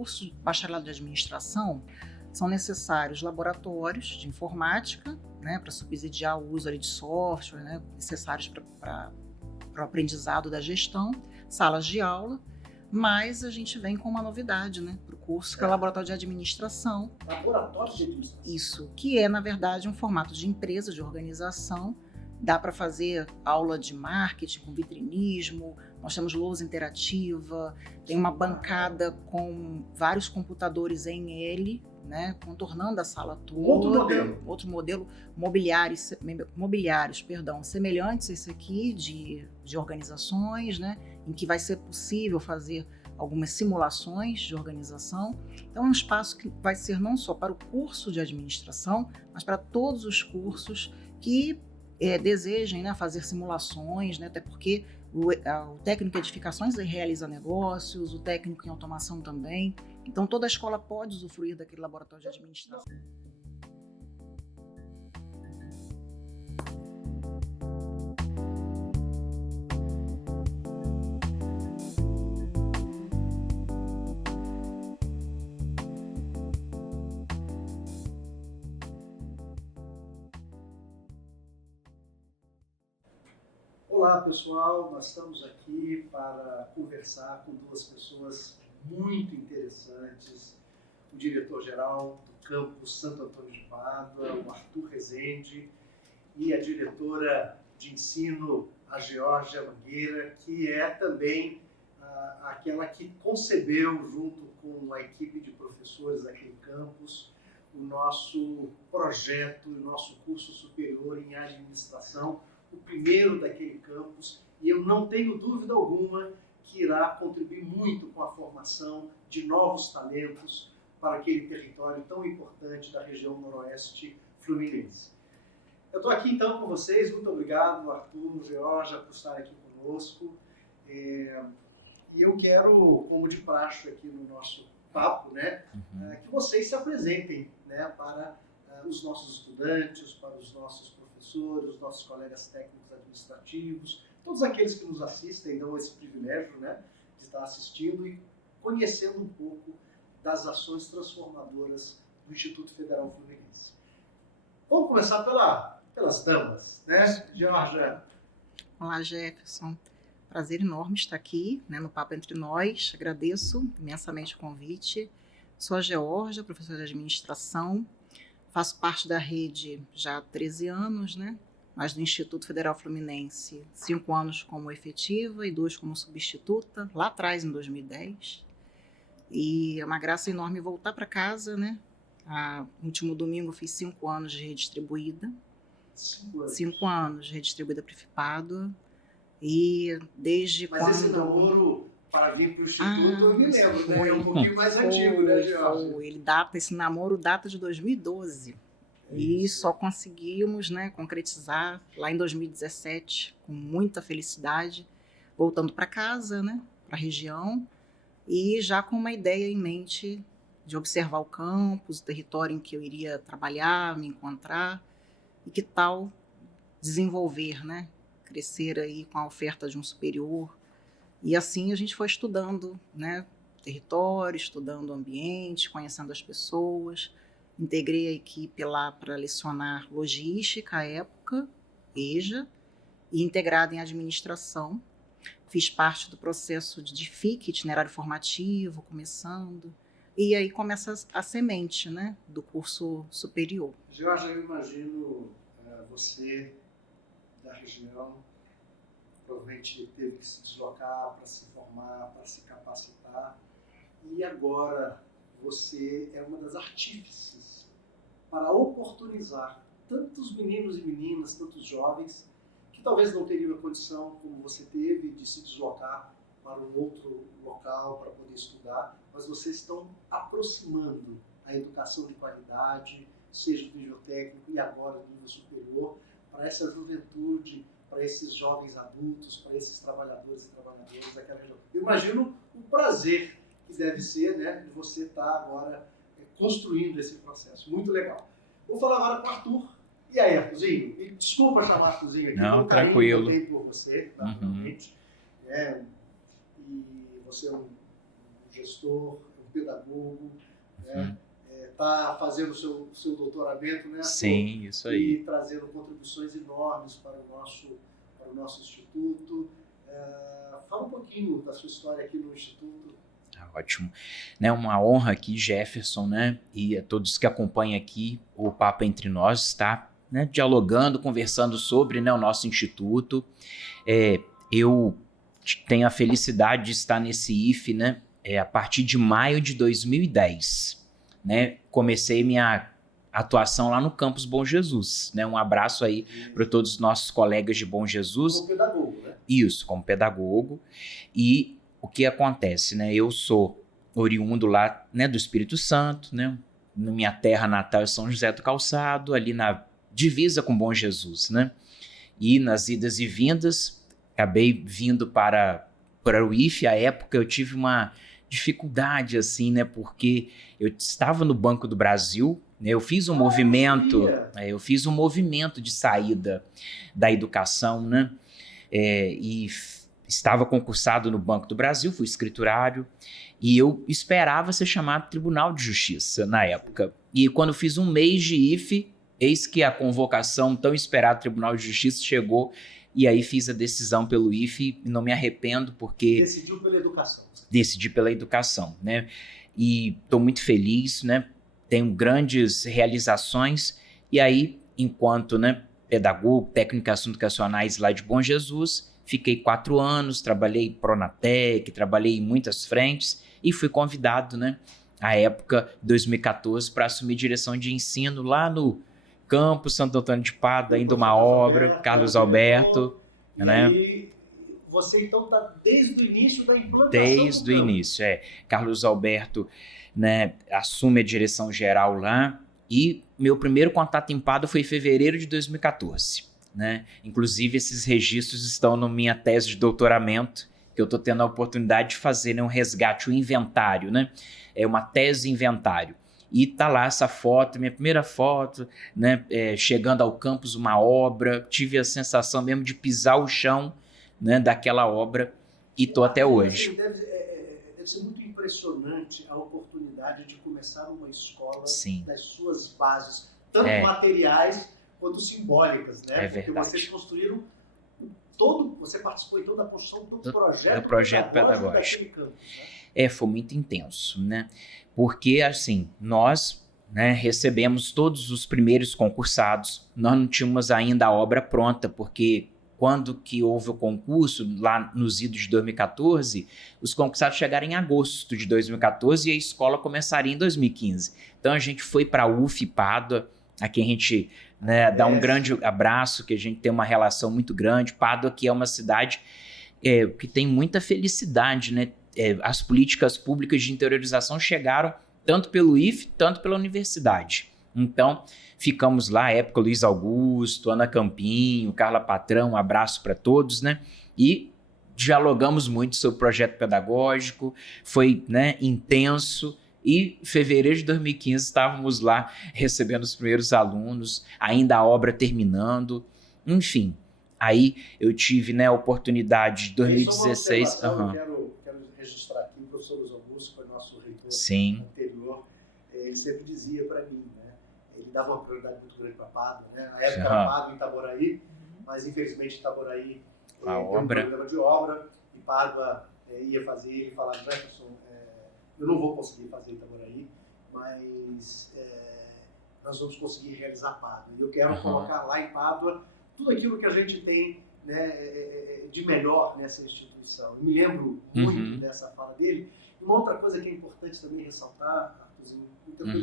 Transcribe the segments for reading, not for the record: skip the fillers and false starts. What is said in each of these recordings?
curso de bacharelado de administração, são necessários laboratórios de informática, né, para subsidiar o uso ali de software, né, necessários para o aprendizado da gestão, salas de aula, mas a gente vem com uma novidade, né, para o curso, que é o laboratório de administração. Laboratório de administração? Isso, que é, na verdade, um formato de empresa, de organização. Dá para fazer aula de marketing com vitrinismo, nós temos lousa interativa, tem uma bancada com vários computadores em L, né, contornando a sala toda. Outro modelo, mobiliários, semelhantes a esse aqui, de organizações, né, em que vai ser possível fazer algumas simulações de organização. Então é um espaço que vai ser não só para o curso de administração, mas para todos os cursos que desejem, né, fazer simulações, né, até porque o técnico em edificações realiza negócios, o técnico em automação também. Então toda a escola pode usufruir daquele laboratório de administração. Olá pessoal, nós estamos aqui para conversar com duas pessoas muito interessantes, o diretor-geral do campus Santo Antônio de Pádua, o Arthur Rezende, e a diretora de ensino, a Geórgia Mangueira, que é também aquela que concebeu, junto com a equipe de professores daquele campus, o nosso projeto, o nosso curso superior em administração, o primeiro daquele campus, e eu não tenho dúvida alguma que irá contribuir muito com a formação de novos talentos para aquele território tão importante da região noroeste fluminense. Eu estou aqui então com vocês, muito obrigado Arthur, Geórgia, por estar aqui conosco, e eu quero, como de praxe aqui no nosso papo, né, que vocês se apresentem, né, para os nossos estudantes, para os nossos professores, os nossos colegas técnicos administrativos, todos aqueles que nos assistem dão esse privilégio, né, de estar assistindo e conhecendo um pouco das ações transformadoras do Instituto Federal Fluminense. Vamos começar pelas damas, né? Geórgia. Olá, Jefferson. Prazer enorme estar aqui, né, no Papo Entre Nós. Agradeço imensamente o convite. Sou a Geórgia, professora de administração. Faço parte da rede já há 13 anos, né? Mas do Instituto Federal Fluminense, 5 anos como efetiva e 2 como substituta, lá atrás, em 2010. E é uma graça enorme voltar para casa, né? No último domingo fiz 5 anos de redistribuída. 5 anos de redistribuída para Pádua. E desde Mas quando... esse namoro para vir para o Instituto, eu me lembro, né? É um pouquinho mais antigo, né, Geórgia? Esse namoro data de 2012. E só conseguimos, né, concretizar lá em 2017, com muita felicidade, voltando para casa, né, para a região, e já com uma ideia em mente de observar o campus, o território em que eu iria trabalhar, me encontrar, e que tal desenvolver, né, crescer aí com a oferta de um superior. E assim a gente foi estudando, né, território, estudando o ambiente, conhecendo as pessoas. Integrei a equipe lá para lecionar logística à época, EJA, e integrada em administração. Fiz parte do processo de FIC, itinerário formativo, começando. E aí começa a semente, né, do curso superior. Geórgia, eu imagino você da região, provavelmente teve que se deslocar para se formar, para se capacitar. E agora você é uma das artífices para oportunizar tantos meninos e meninas, tantos jovens, que talvez não teriam a condição, como você teve, de se deslocar para um outro local para poder estudar, mas vocês estão aproximando a educação de qualidade, seja do nível técnico e agora do nível superior, para essa juventude, para esses jovens adultos, para esses trabalhadores e trabalhadoras daquela região. Eu imagino o prazer que deve ser, né, de você estar agora construindo esse processo. Muito legal. Vou falar agora com o Arthur. E aí, Arthurzinho? E desculpa chamar Arthurzinho aqui. Não, tranquilo. Eu tenho por você, naturalmente. E você é um gestor, um pedagogo, né? Está fazendo o seu doutoramento, né? Sim, isso aí. E trazendo contribuições enormes para o nosso instituto. Fala um pouquinho da sua história aqui no Instituto. Ótimo. Né, uma honra aqui, Jefferson, né, e a todos que acompanham aqui o Papo Entre Nós, está, né, dialogando, conversando sobre, né, o nosso instituto. Eu tenho a felicidade de estar nesse IFE, né, a partir de maio de 2010. Né, comecei minha atuação lá no campus Bom Jesus. Né, um abraço aí para todos os nossos colegas de Bom Jesus. Como pedagogo, né? Isso, como pedagogo. E o que acontece, né? Eu sou oriundo lá, né, do Espírito Santo, né? Na minha terra natal é São José do Calçado, ali na divisa com Bom Jesus, né? E nas idas e vindas, acabei vindo para o IFE. À época eu tive uma dificuldade, assim, né? Porque eu estava no Banco do Brasil, né? Eu fiz um movimento de saída da educação, né? E estava concursado no Banco do Brasil, fui escriturário, e eu esperava ser chamado Tribunal de Justiça na época. E quando fiz um mês de IFE, eis que a convocação tão esperada do Tribunal de Justiça chegou, e aí fiz a decisão pelo IFE, e não me arrependo, porque... Decidiu pela educação. Decidi pela educação, né? E estou muito feliz, né? Tenho grandes realizações, e aí, enquanto, né, pedagogo, técnico em assuntos educacionais lá de Bom Jesus, fiquei 4 anos, trabalhei em Pronatec, trabalhei em muitas frentes e fui convidado, né, à época, 2014, para assumir direção de ensino lá no campus Santo Antônio de Pádua, ainda uma obra, Carlos Alberto, e né? Aí, você então está desde o início da implantação Desde o início, Carlos Alberto, né, assume a direção geral lá e meu primeiro contato em Pádua foi em fevereiro de 2014. Né? Inclusive, esses registros estão na minha tese de doutoramento, que eu estou tendo a oportunidade de fazer, né, um resgate, um inventário, né? É uma tese inventário. E tá lá essa foto, minha primeira foto, né? Chegando ao campus, uma obra, tive a sensação mesmo de pisar o chão, né, daquela obra, e estou até hoje. Assim, deve ser muito impressionante a oportunidade de começar uma escola das suas bases, tanto materiais quanto simbólicas, né? Porque vocês construíram você participou então da construção do projeto pedagógico daquele campus, né? Foi muito intenso, né? Porque, assim, nós, né, recebemos todos os primeiros concursados, nós não tínhamos ainda a obra pronta, porque quando que houve o concurso, lá nos idos de 2014, os concursados chegaram em agosto de 2014 e a escola começaria em 2015. Então a gente foi para a UF Pádua, a quem a gente, né, dá um grande abraço, que a gente tem uma relação muito grande. Pádua, que é uma cidade que tem muita felicidade, né? As políticas públicas de interiorização chegaram tanto pelo IFE, tanto pela universidade. Então, ficamos lá, época Luiz Augusto, Ana Campinho, Carla Patrão, um abraço para todos, né? E dialogamos muito sobre o projeto pedagógico, foi, né, intenso. E em fevereiro de 2015 estávamos lá recebendo os primeiros alunos, ainda a obra terminando, enfim. Aí eu tive, né, a oportunidade de 2016... Eu quero registrar aqui, o professor Luiz Augusto foi nosso reitor anterior, ele sempre dizia para mim, né, ele dava uma prioridade muito grande para Pádua, né, na época era Pádua em Itaboraí, mas infelizmente Itaboraí tem um problema de obra, e Pádua ia fazer, ele falava, Jefferson, eu não vou conseguir fazer Itaboraí, mas nós vamos conseguir realizar Pádua. E eu quero colocar lá em Pádua tudo aquilo que a gente tem, né, de melhor nessa instituição. Eu me lembro muito dessa fala dele. E uma outra coisa que é importante também ressaltar, Arthurzinho,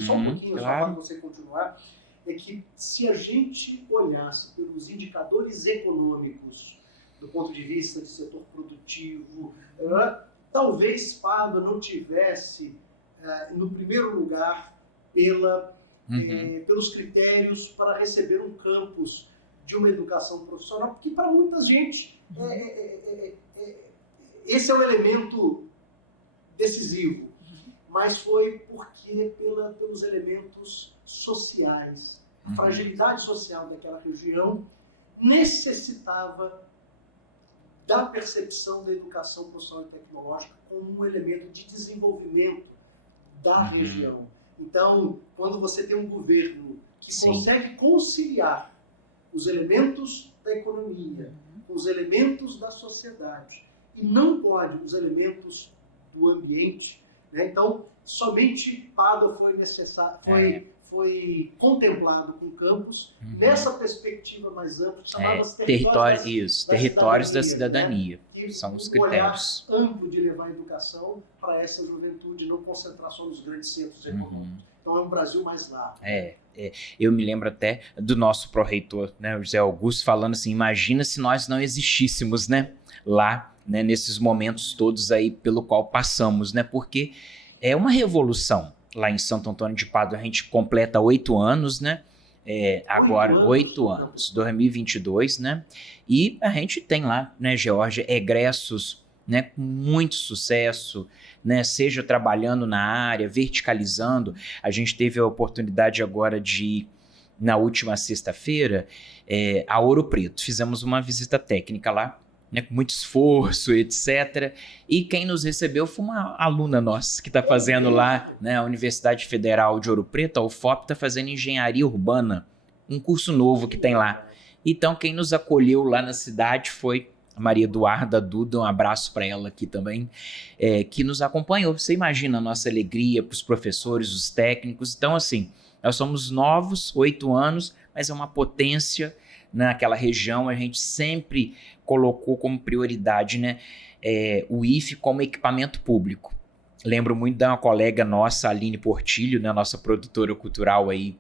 só um pouquinho, só para você continuar, é que se a gente olhasse pelos indicadores econômicos, do ponto de vista de setor produtivo, talvez Pádua não tivesse no primeiro lugar pelos critérios para receber um campus de uma educação profissional, porque para muita gente esse é o elemento decisivo, mas foi porque pelos elementos sociais, a fragilidade social daquela região necessitava da percepção da educação profissional e tecnológica como um elemento de desenvolvimento da região. Então, quando você tem um governo que Sim. consegue conciliar os elementos da economia com os elementos da sociedade e não pode os elementos do ambiente, né? Então, somente Pádua foi necessário, foi contemplado com Campos nessa perspectiva mais ampla, que chamava territórios da cidadania, né? são os Um critérios. olhar amplo de levar a educação para essa juventude, não concentração nos grandes centros econômicos. Então é um Brasil mais largo. Eu me lembro até do nosso pró-reitor, né, o José Augusto, falando assim, imagina se nós não existíssemos, né, lá, né, nesses momentos todos aí pelo qual passamos, né, porque é uma revolução. Lá em Santo Antônio de Pádua a gente completa 8 anos, né, agora 8 anos, 2022, né, e a gente tem lá, né, Geórgia, egressos, né, com muito sucesso, né, seja trabalhando na área, verticalizando. A gente teve a oportunidade agora de ir, na última sexta-feira, a Ouro Preto. Fizemos uma visita técnica lá, né, com muito esforço, etc. E quem nos recebeu foi uma aluna nossa que está fazendo lá, né, a Universidade Federal de Ouro Preto, a UFOP, está fazendo engenharia urbana, um curso novo que tem lá. Então, quem nos acolheu lá na cidade foi a Maria Eduarda Duda, um abraço para ela aqui também, que nos acompanhou. Você imagina a nossa alegria para os professores, os técnicos. Então, assim, nós somos novos, 8 anos, mas é uma potência naquela região. A gente sempre colocou como prioridade, né, o IFE como equipamento público. Lembro muito de uma colega nossa, Aline Portilho, né, nossa produtora cultural aí,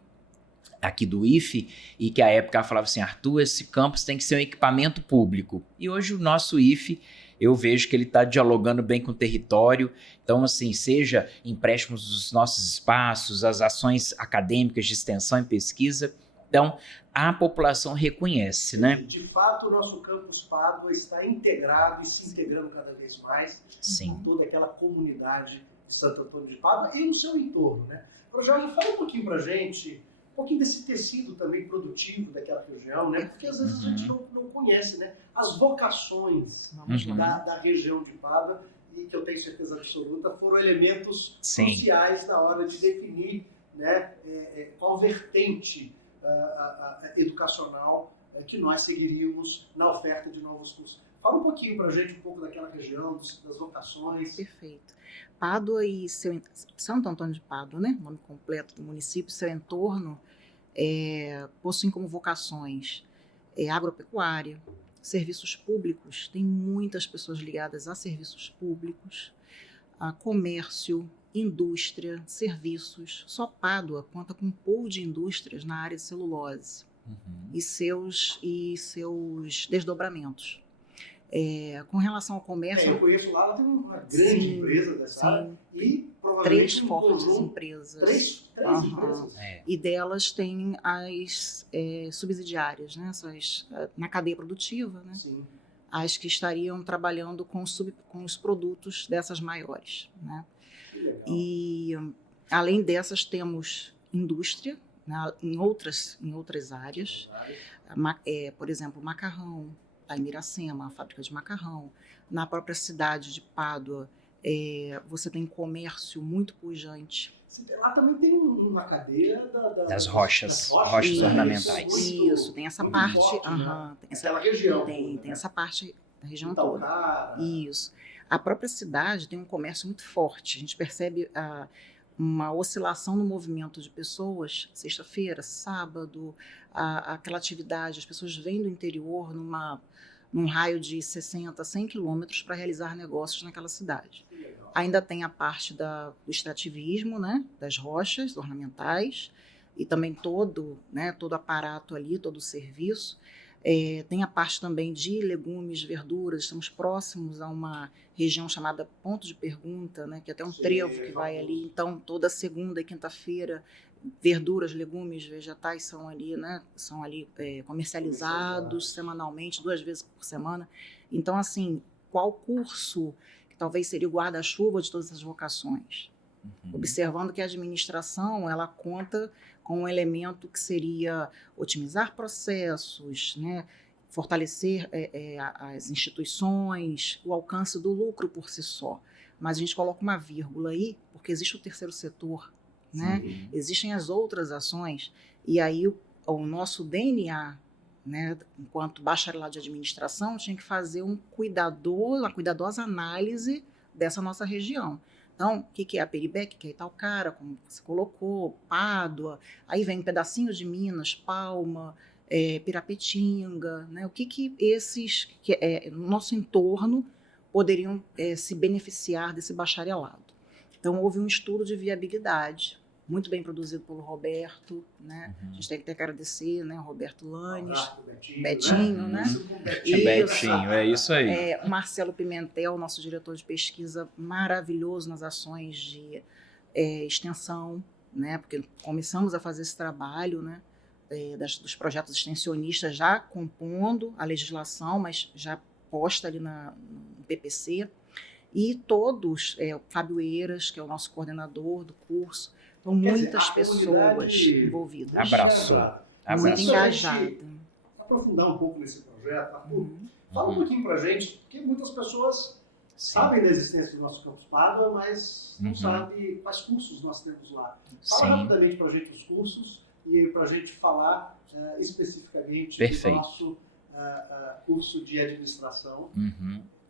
aqui do IFE, e que à época ela falava assim, Arthur, esse campus tem que ser um equipamento público. E hoje o nosso IFE, eu vejo que ele está dialogando bem com o território. Então, assim, seja empréstimos dos nossos espaços, as ações acadêmicas de extensão e pesquisa, então a população reconhece, né? De fato, o nosso campus Pádua está integrado e se integrando cada vez mais com toda aquela comunidade de Santo Antônio de Pádua e o seu entorno, né? Jorge, fala um pouquinho para a gente, um pouquinho desse tecido também produtivo daquela região, né? Porque às vezes a gente não conhece, né? As vocações da região de Pádua, e que eu tenho certeza absoluta, foram elementos cruciais na hora de definir, né, qual vertente educacional que nós seguiríamos na oferta de novos cursos. Fala um pouquinho para a gente, um pouco daquela região, das vocações. Perfeito. Pádua e Santo Antônio de Pádua, né, o nome completo do município, seu entorno, possuem como vocações agropecuária, serviços públicos, tem muitas pessoas ligadas a serviços públicos, a comércio, indústria, serviços. Só Pádua conta com um pool de indústrias na área de celulose e seus desdobramentos. Com relação ao comércio... eu conheço lá, ela tem uma grande empresa dessa área e provavelmente 3 fortes empresas. 3 empresas. E delas tem as subsidiárias, né? Na cadeia produtiva, né? Sim. As que estariam trabalhando com os produtos dessas maiores, né? E além dessas temos indústria, né, em outras áreas, por exemplo, macarrão, a Miracema, a fábrica de macarrão. Na própria cidade de Pádua, você tem comércio muito pujante. Lá também tem uma cadeia das rochas ornamentais. Isso, tem essa parte. Forte, né? Tem aquela região. Tem essa parte da região toda. Isso. A própria cidade tem um comércio muito forte. A gente percebe uma oscilação no movimento de pessoas, sexta-feira, sábado, aquela atividade, as pessoas vêm do interior num raio de 60, 100 quilômetros para realizar negócios naquela cidade. Ainda tem a parte do extrativismo, né, das rochas ornamentais, e também todo aparato ali, todo o serviço. Tem a parte também de legumes, verduras. Estamos próximos a uma região chamada Ponto de Pergunta, né, que é até um trevo que vai ali. Então, toda segunda e quinta-feira, verduras, legumes, vegetais são ali, né, comercializados semanalmente, 2 vezes por semana. Então, assim, qual curso que talvez seria o guarda-chuva de todas essas vocações? Observando que a administração, ela conta com um elemento que seria otimizar processos, né, fortalecer as instituições, o alcance do lucro por si só. mas a gente coloca uma vírgula aí, porque existe o terceiro setor, né? Existem as outras ações, e aí o nosso DNA, né, enquanto bacharelado de administração, tinha que fazer uma cuidadosa análise dessa nossa região. Então, o que é a Peribeck, o que é Itaocara, como você colocou, Pádua, aí vem pedacinhos de Minas, Palma, Pirapetinga, né? O que esses, no nosso entorno, poderiam se beneficiar desse bacharelado. Então, houve um estudo de viabilidade, muito bem produzido pelo Roberto, né? A gente tem que agradecer, né? O Roberto Lanes, Betinho, né? Betinho, é isso aí. O Marcelo Pimentel, nosso diretor de pesquisa, maravilhoso nas ações de extensão, né? Porque começamos a fazer esse trabalho, né? Dos projetos extensionistas, já compondo a legislação, mas já posta ali no PPC. E todos, o Fábio Eiras, que é o nosso coordenador do curso, então muitas pessoas envolvidas. Abraçou. Muito engajada. Aprofundar um pouco nesse projeto, Arthur, fala um pouquinho pra gente, porque muitas pessoas sabem da existência do nosso Campus Pádua, mas não sabem quais cursos nós temos lá. Fala rapidamente pra gente os cursos e pra gente falar especificamente do nosso curso de administração.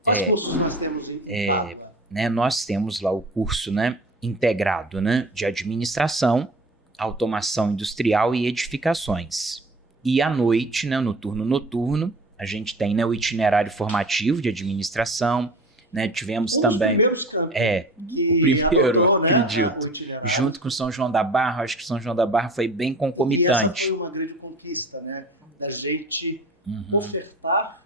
Quais cursos nós temos em Pádua? Nós temos lá o curso, né, integrado, né, de administração, automação industrial e edificações. E à noite, né, no turno noturno, a gente tem, né, o itinerário formativo de administração, né, tivemos também... o primeiro, adotou, acredito. Junto com São João da Barra, acho que São João da Barra foi bem concomitante. E essa foi uma grande conquista, né, da gente ofertar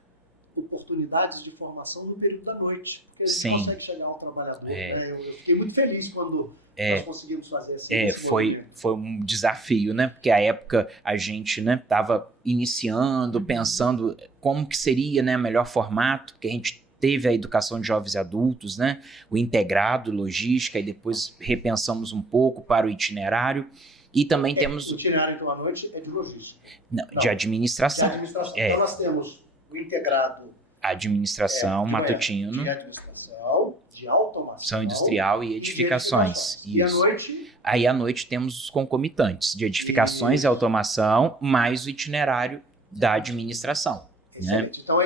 oportunidades de formação no período da noite, porque a gente consegue chegar ao trabalhador. Né? Eu fiquei muito feliz quando nós conseguimos fazer esse foi um desafio, né? Porque à época a gente, né, estava iniciando, pensando como que seria, né, o melhor formato, porque a gente teve a educação de jovens e adultos, né, o integrado, logística, e depois repensamos um pouco para o itinerário. E também temos... O itinerário, então, à noite é de logística. Não, de administração. De administração. Então nós temos o integrado... Administração, matutino. De administração, de automação... industrial e edificações. Isso. E à noite... Aí à noite temos os concomitantes, de edificações e automação, mais o itinerário da administração. Né? Então a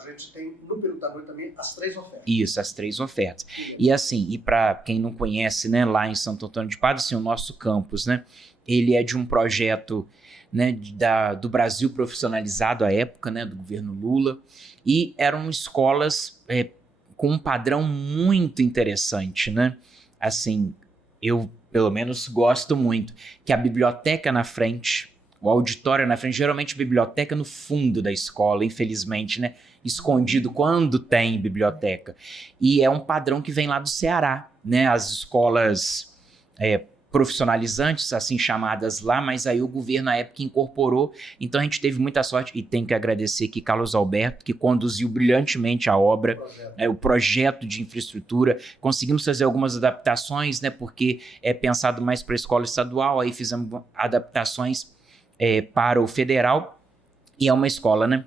gente tem no período da noite também as 3 ofertas. Isso, as 3 ofertas. E assim, e para quem não conhece, né, lá em Santo Antônio de Pádua, assim, o nosso campus, né, ele é de um projeto, né, do Brasil profissionalizado à época, né, do governo Lula, e eram escolas com um padrão muito interessante, né? Assim, eu pelo menos gosto muito, que a biblioteca na frente, o auditório na frente, geralmente a biblioteca no fundo da escola, infelizmente, né? Escondido quando tem biblioteca. E é um padrão que vem lá do Ceará, né? As escolas profissionalizantes, assim chamadas lá, mas aí o governo na época incorporou, então a gente teve muita sorte, e tem que agradecer aqui Carlos Alberto, que conduziu brilhantemente a obra, o projeto de infraestrutura. Conseguimos fazer algumas adaptações, né? Porque é pensado mais para a escola estadual, aí fizemos adaptações para o federal, e é uma escola, né,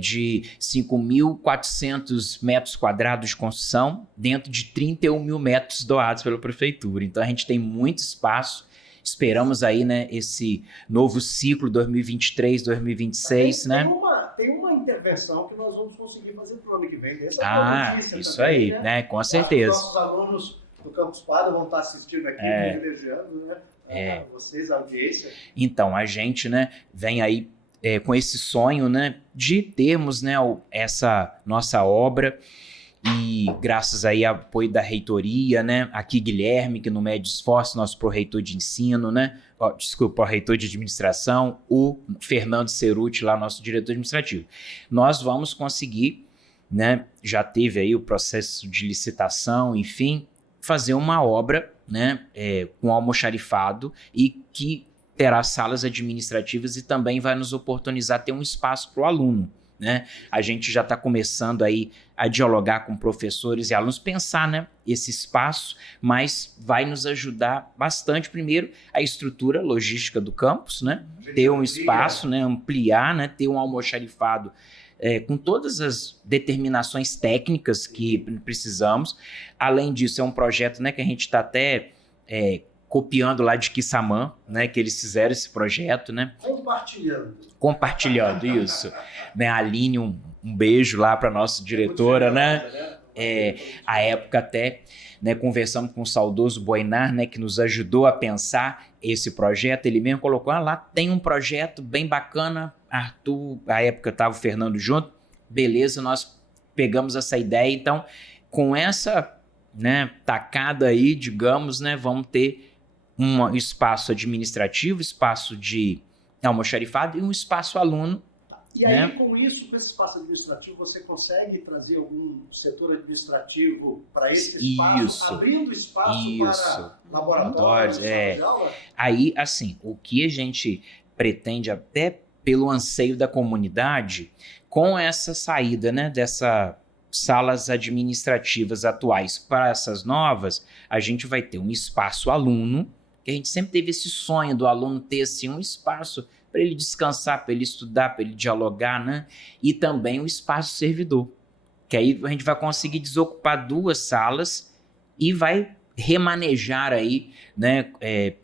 de 5.400 metros quadrados de construção, dentro de 31 mil metros doados pela prefeitura. Então a gente tem muito espaço, esperamos aí, né, esse novo ciclo 2023-2026, né? Tem uma intervenção que nós vamos conseguir fazer para o ano que vem. Essa isso também, aí, né, com certeza. Nossos alunos do Campus Pádua vão estar assistindo aqui, privilegiando, né? Vocês, a audiência. Então, a gente, né, vem aí com esse sonho, né, de termos, né, essa nossa obra, e graças aí ao apoio da reitoria, né, aqui Guilherme, que no mede esforço, nosso pró-reitor de ensino, né, pró-reitor de administração, o Fernando Ceruti, lá nosso diretor administrativo. Nós vamos conseguir, né, já teve aí o processo de licitação, enfim, fazer uma obra, né, com almoxarifado, e que terá salas administrativas e também vai nos oportunizar ter um espaço para o aluno, né? A gente já está começando aí a dialogar com professores e alunos, pensar, né, esse espaço, mas vai nos ajudar bastante, primeiro, a estrutura logística do campus, né? Ter um espaço, né, ampliar, né, ter um almoxarifado com todas as determinações técnicas que precisamos. Além disso, é um projeto, né, que a gente está até copiando lá de Quissamã, né, que eles fizeram esse projeto, né? Compartilhando, isso. Né, a Aline, um beijo lá para nossa diretora, né? A época até, né, conversamos com o saudoso Boinar, né, que nos ajudou a pensar esse projeto. Ele mesmo colocou, lá tem um projeto bem bacana, Arthur, à época estava o Fernando junto, beleza, nós pegamos essa ideia, então com essa, né, tacada aí, digamos, né, vamos ter um espaço administrativo, espaço de almoxarifado e um espaço aluno. E aí, com isso, com esse espaço administrativo, você consegue trazer algum setor administrativo para esse espaço, abrindo espaço para laboratórios, salas de aula? Aí, assim, o que a gente pretende, até pelo anseio da comunidade, com essa saída, né, dessas salas administrativas atuais para essas novas, a gente vai ter um espaço aluno, que a gente sempre teve esse sonho do aluno ter assim, um espaço para ele descansar, para ele estudar, para ele dialogar, né? E também o espaço servidor, que aí a gente vai conseguir desocupar 2 salas e vai remanejar aí, né?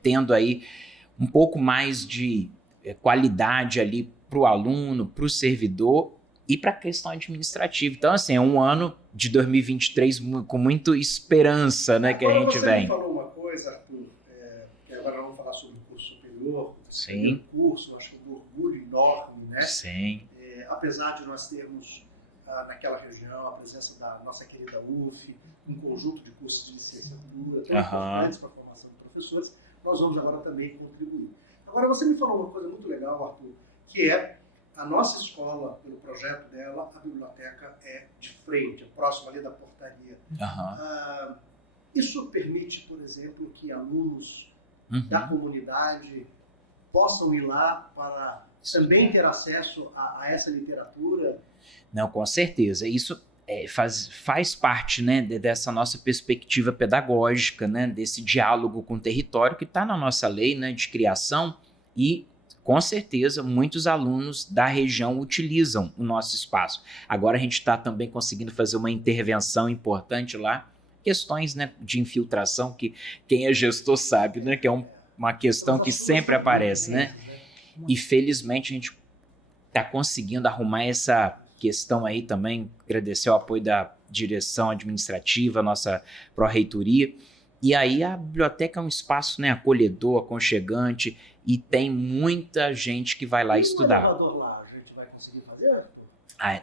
Tendo aí um pouco mais de qualidade ali para o aluno, para o servidor e para a questão administrativa. Então, assim, é um ano de 2023 com muita esperança, né? Que a gente vem. Você falou uma coisa, Arthur, que agora vamos falar sobre o curso superior. Sim. Curso, acho que é um orgulho enorme, né? Sim. Apesar de nós termos naquela região a presença da nossa querida UF, um conjunto de cursos de licenciatura, tão importantes para a formação de professores, nós vamos agora também contribuir. Agora, você me falou uma coisa muito legal, Arthur, que é a nossa escola, pelo projeto dela, a biblioteca é de frente, é próxima ali da portaria. Isso permite, por exemplo, que alunos da comunidade possam ir lá para também ter acesso a essa literatura? Não, com certeza. Isso faz parte, né, dessa nossa perspectiva pedagógica, né, desse diálogo com o território que está na nossa lei, né, de criação, e com certeza muitos alunos da região utilizam o nosso espaço. Agora a gente está também conseguindo fazer uma intervenção importante lá, questões, né, de infiltração, que quem é gestor sabe, né, que é uma questão que sempre aparece, né? E felizmente a gente está conseguindo arrumar essa questão aí também, agradecer o apoio da direção administrativa, nossa pró-reitoria. E aí a biblioteca é um espaço, né, acolhedor, aconchegante, e tem muita gente que vai lá estudar. O elevador lá, a gente vai conseguir fazer?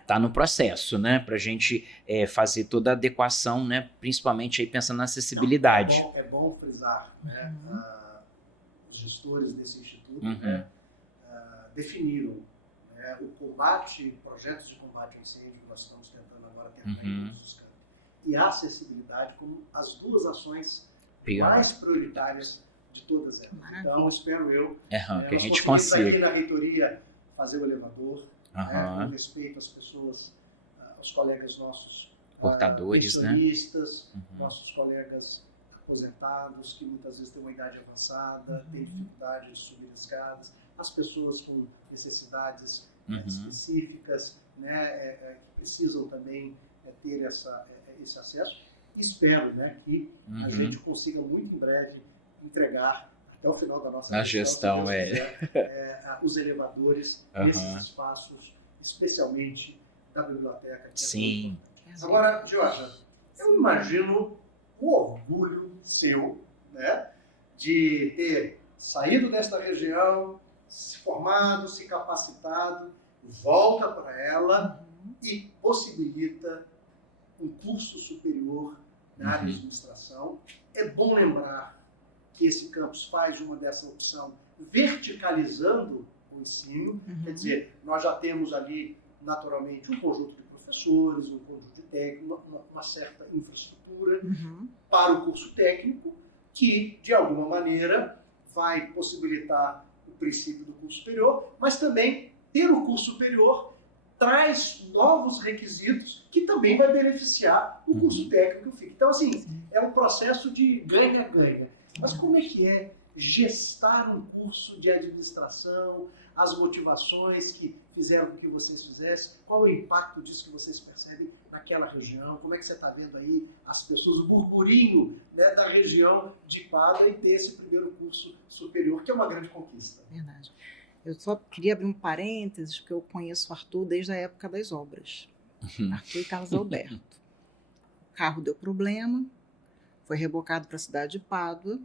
Tá no processo, né, para a gente fazer toda a adequação, né, principalmente aí pensando na acessibilidade. Não, é bom frisar, né, os gestores desse instituto, né, definiram, né, o combate, projetos de combate ao incêndio que nós estamos tentando agora tentar em todos os campos, e a acessibilidade como as 2 ações mais prioritárias de todas elas. Então, espero eu que a gente consiga. Aqui na reitoria fazer o elevador, com respeito às pessoas, aos colegas nossos portadores, pensionistas, nossos colegas aposentados que muitas vezes têm uma idade avançada, têm dificuldade de subir escadas, as pessoas com necessidades específicas, né, que precisam também ter esse acesso. Espero, né, que a gente consiga muito em breve entregar até o final da nossa gestão, os elevadores nesses espaços, especialmente da biblioteca. Sim. Agora, Georgia, eu imagino o orgulho seu, né, de ter saído desta região, se formado, se capacitado, volta para ela e possibilita um curso superior na área de administração. É bom lembrar que esse campus faz uma dessa opção verticalizando o ensino, quer dizer, nós já temos ali naturalmente um conjunto de professores, um conjunto de técnicos, uma certa infraestrutura para o curso técnico que, de alguma maneira, vai possibilitar o princípio do curso superior, mas também ter o curso superior traz novos requisitos que também vai beneficiar o curso técnico que fica. Então, assim, é um processo de ganha-ganha. Mas como é que é gestar um curso de administração, as motivações que fizeram com que vocês fizessem, qual é o impacto disso que vocês percebem naquela região, como é que você está vendo aí as pessoas, o burburinho, né, da região de Pádua e ter esse primeiro curso superior, que é uma grande conquista. Verdade. Eu só queria abrir um parênteses, porque eu conheço o Arthur desde a época das obras. Arthur e Carlos Alberto. O carro deu problema, foi rebocado para a cidade de Pádua.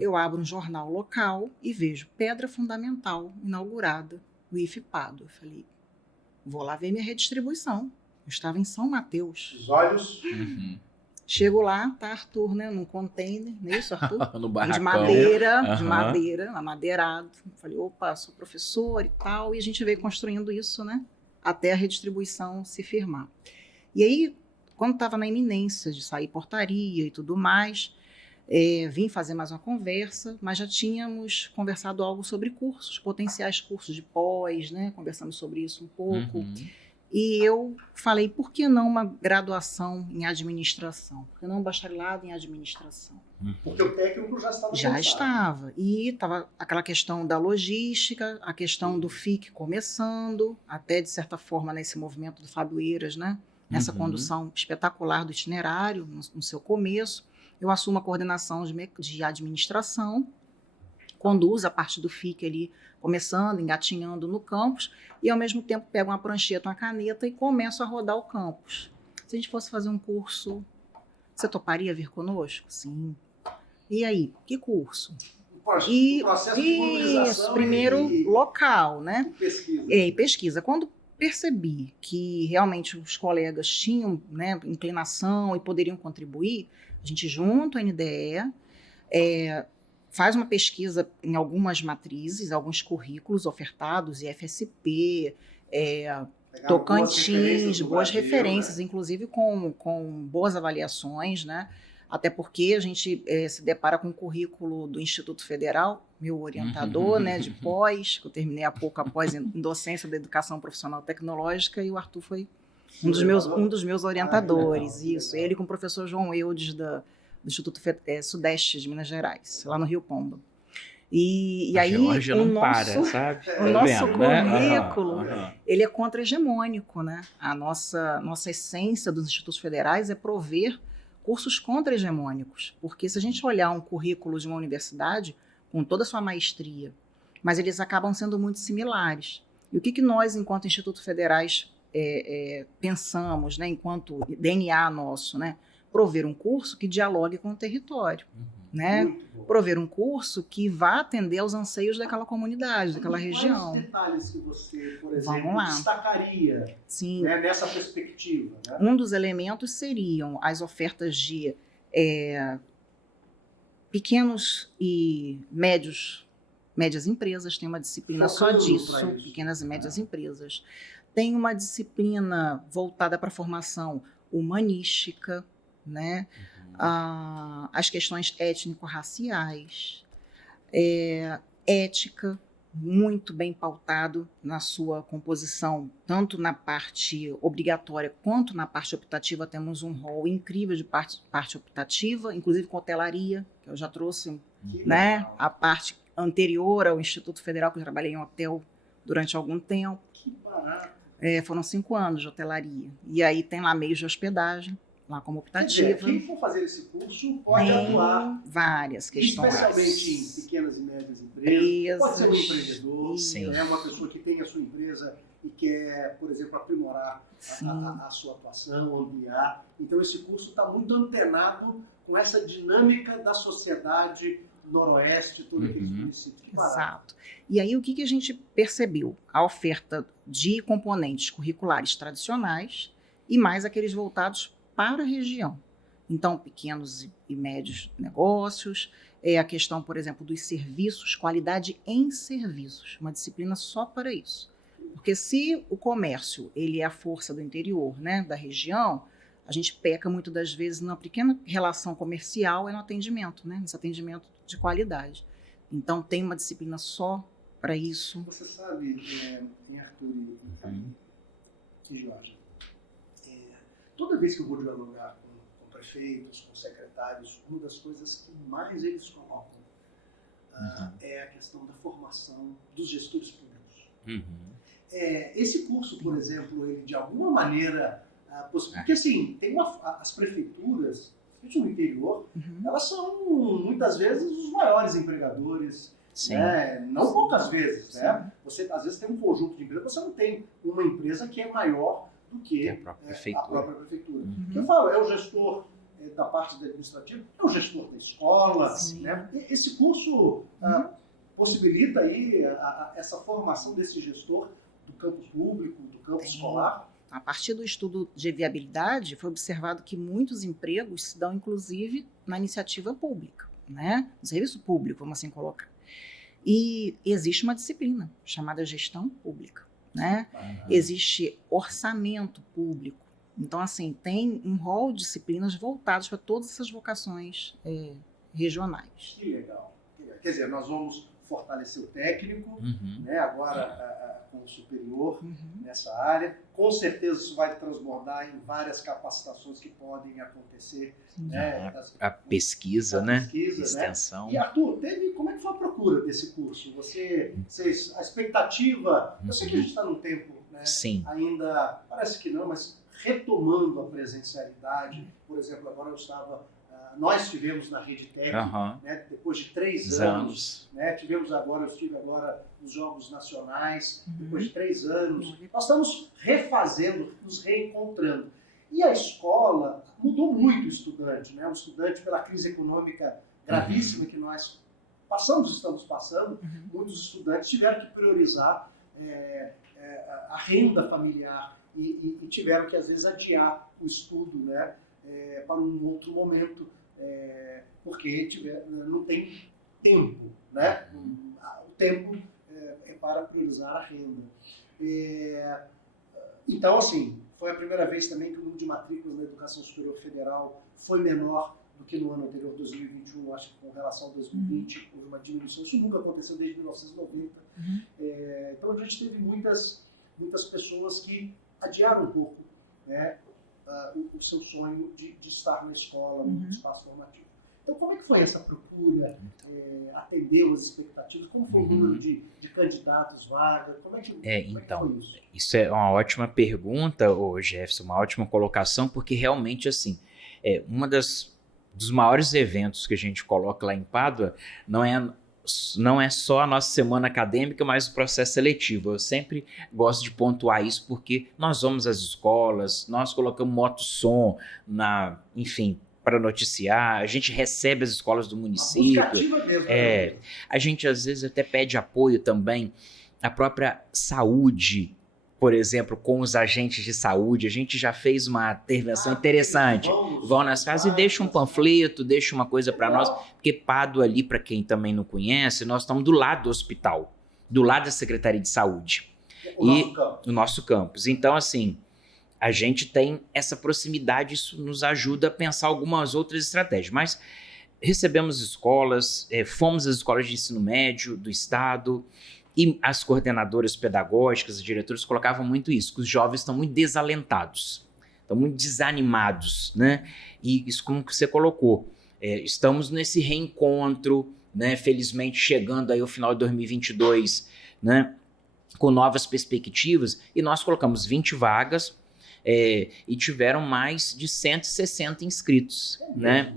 Eu abro um jornal local e vejo pedra fundamental inaugurada, o IF Pádua. Eu falei, vou lá ver minha redistribuição. Eu estava em São Mateus. Os olhos... Chego lá, tá Arthur, né, num container, não é isso, Arthur? No barracão. De madeira, amadeirado. Falei, opa, sou professor e tal, e a gente veio construindo isso, né, até a redistribuição se firmar. E aí, quando estava na iminência de sair portaria e tudo mais, vim fazer mais uma conversa, mas já tínhamos conversado algo sobre cursos, potenciais cursos de pós, né, conversamos sobre isso um pouco. E eu falei, por que não uma graduação em administração? Por que não um bacharelado em administração? Porque o técnico já estava Já avançado. estava. E estava aquela questão da logística, a questão do FIC começando, até de certa forma nesse movimento do Fábio Eiras, né? Nessa condução espetacular do itinerário, no seu começo. Eu assumo a coordenação de administração, conduzo a parte do FIC ali, começando, engatinhando no campus, e ao mesmo tempo pego uma prancheta, uma caneta e começo a rodar o campus. Se a gente fosse fazer um curso, você toparia vir conosco? Sim. E aí, que curso? O processo de mobilização isso, primeiro local, né? Pesquisa. E pesquisa. Quando percebi que realmente os colegas tinham, né, inclinação e poderiam contribuir, a gente junto à NDE, faz uma pesquisa em algumas matrizes, alguns currículos ofertados, IFSP, Tocantins, boas referências, né? Inclusive com boas avaliações, né? Até porque a gente se depara com o currículo do Instituto Federal, meu orientador, né, de pós, que eu terminei há pouco após em docência da educação profissional tecnológica, e o Arthur foi um dos meus orientadores, isso. Ele com o professor João Eudes do Instituto Sudeste de Minas Gerais, lá no Rio Pomba. E aí o nosso currículo, ele é contra-hegemônico, né? A nossa essência dos institutos federais é prover cursos contra-hegemônicos, porque se a gente olhar um currículo de uma universidade, com toda a sua maestria, mas eles acabam sendo muito similares. E o que nós, enquanto institutos federais, pensamos, né, enquanto DNA nosso, né, prover um curso que dialogue com o território, né? Prover um curso que vá atender aos anseios daquela comunidade, daquela região. Quais detalhes que você, por exemplo, destacaria, sim, né, nessa perspectiva? Né? Um dos elementos seriam as ofertas de pequenos e médias empresas, tem uma disciplina só disso, pequenas e médias empresas. Tem uma disciplina voltada para a formação humanística, né? As questões étnico-raciais, ética, muito bem pautado na sua composição, tanto na parte obrigatória quanto na parte optativa. Temos um rol incrível de parte optativa, inclusive com hotelaria, que eu já trouxe, né, a parte anterior ao Instituto Federal, que eu trabalhei em hotel durante algum tempo. Que barato! Foram 5 anos de hotelaria. E aí tem lá meios de hospedagem, lá como optativa. Quer dizer, quem for fazer esse curso pode atuar. Várias questões. Especialmente em pequenas e médias empresas. Pode ser um empreendedor, sim, uma pessoa que tem a sua empresa e quer, por exemplo, aprimorar a sua atuação, ampliar. Então esse curso está muito antenado com essa dinâmica da sociedade noroeste, todo aqueles municípios. Exato. E aí o que a gente percebeu? A oferta de componentes curriculares tradicionais e mais aqueles voltados para a região. Então, pequenos e médios negócios, a questão, por exemplo, dos serviços, qualidade em serviços, uma disciplina só para isso. Porque se o comércio ele é a força do interior, né, da região, a gente peca muitas das vezes numa pequena relação comercial e no atendimento, né, nesse atendimento de qualidade. Então, tem uma disciplina só para isso. Você sabe, em Arthur e Jorge, toda vez que eu vou dialogar com prefeitos, com secretários, uma das coisas que mais eles colocam é a questão da formação dos gestores públicos. Uhum. Esse curso, por exemplo, ele de alguma maneira... Porque assim, as prefeituras, principalmente no interior, elas são muitas vezes os maiores empregadores, né? Não poucas vezes. Né? Você às vezes tem um conjunto de empresas, você não tem uma empresa que é maior do que a própria prefeitura. O que eu falo, é o gestor da parte administrativa, é o gestor da escola. Né? Esse curso possibilita aí essa formação desse gestor do campo público, do campo escolar. A partir do estudo de viabilidade, foi observado que muitos empregos se dão, inclusive, na iniciativa pública, né? No serviço público, vamos assim colocar. E existe uma disciplina chamada gestão pública, né? Existe orçamento público. Então, assim, tem um rol de disciplinas voltadas para todas essas vocações regionais. Que legal. Quer dizer, nós vamos fortalecer o técnico, né? Agora com o superior nessa área. Com certeza isso vai transbordar em várias capacitações que podem acontecer. Né? A pesquisa, né? Extensão. Né? E Arthur, como é que foi a procura desse curso? A expectativa, eu sei que a gente está num tempo, né? Ainda, parece que não, mas retomando a presencialidade. Por exemplo, agora nós estivemos na RedeTec, né, depois de 3 anos. Né, eu estive agora nos Jogos Nacionais, depois de 3 anos. Nós estamos refazendo, nos reencontrando. E a escola mudou muito o estudante. Né? O estudante, pela crise econômica gravíssima que nós estamos passando, muitos estudantes tiveram que priorizar a renda familiar e tiveram que, às vezes, adiar o estudo, né, para um outro momento. Porque não tem tempo, né? O tempo é para priorizar a renda. Então, assim, foi a primeira vez também que o número de matrículas na Educação Superior Federal foi menor do que no ano anterior, 2021. Acho que com relação ao 2020 houve uma diminuição. Isso nunca aconteceu desde 1990. Então, a gente teve muitas pessoas que adiaram um pouco, né, o seu sonho de estar na escola, no espaço formativo. Então, como é que foi essa procura? Atendeu as expectativas? Como foi o número de candidatos, vagas? Como é que foi isso? Isso é uma ótima pergunta, Jefferson, uma ótima colocação, porque realmente, assim, dos maiores eventos que a gente coloca lá em Pádua não é só a nossa semana acadêmica, mas o processo seletivo. Eu sempre gosto de pontuar isso, porque nós vamos às escolas, nós colocamos motossom, enfim, para noticiar, a gente recebe as escolas do município. A gente, às vezes, até pede apoio também à própria saúde, por exemplo, com os agentes de saúde. A gente já fez uma intervenção interessante. Vão nas casas e deixam um panfleto, deixam uma coisa para nós, porque Pádua ali, para quem também não conhece, nós estamos do lado do hospital, do lado da Secretaria de Saúde. O nosso campus. Então, assim, a gente tem essa proximidade, isso nos ajuda a pensar algumas outras estratégias. Mas recebemos escolas, fomos às escolas de ensino médio do estado, e as coordenadoras pedagógicas, os diretores colocavam muito isso, que os jovens estão muito desalentados, estão muito desanimados, né? E isso como que você colocou, estamos nesse reencontro, né? Felizmente chegando aí ao final de 2022, né? Com novas perspectivas, e nós colocamos 20 vagas e tiveram mais de 160 inscritos, né?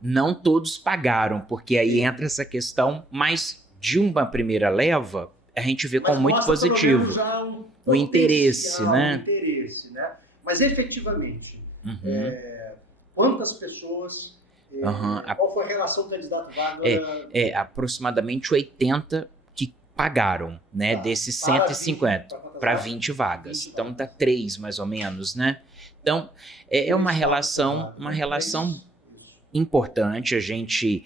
Não todos pagaram, porque aí entra essa questão, mas de uma primeira leva, a gente vê como muito positivo o interesse, né? Mas efetivamente, quantas pessoas, qual foi a relação candidato-vaga? Aproximadamente 80 que pagaram, né? Desses 150 para 20 vagas. Então dá 3 mais ou menos, né? Então é uma relação importante. A gente,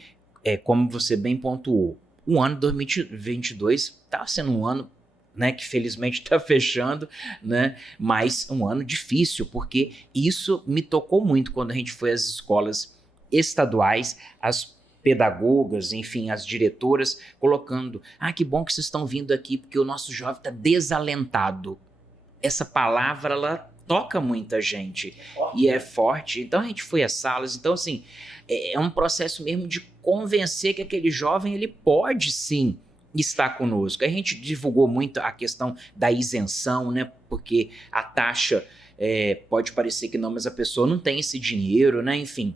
como você bem pontuou, o ano 2022 está sendo um ano, né, que felizmente está fechando, né, mas um ano difícil, porque isso me tocou muito quando a gente foi às escolas estaduais, as pedagogas, enfim, as diretoras, colocando, que bom que vocês estão vindo aqui, porque o nosso jovem está desalentado. Essa palavra, ela toca muita gente Forte. e é forte. Então a gente foi às salas. Então, assim, é um processo mesmo de convencer que aquele jovem ele pode sim estar conosco. A gente divulgou muito a questão da isenção, né? Porque a taxa pode parecer que não, mas a pessoa não tem esse dinheiro, né? Enfim,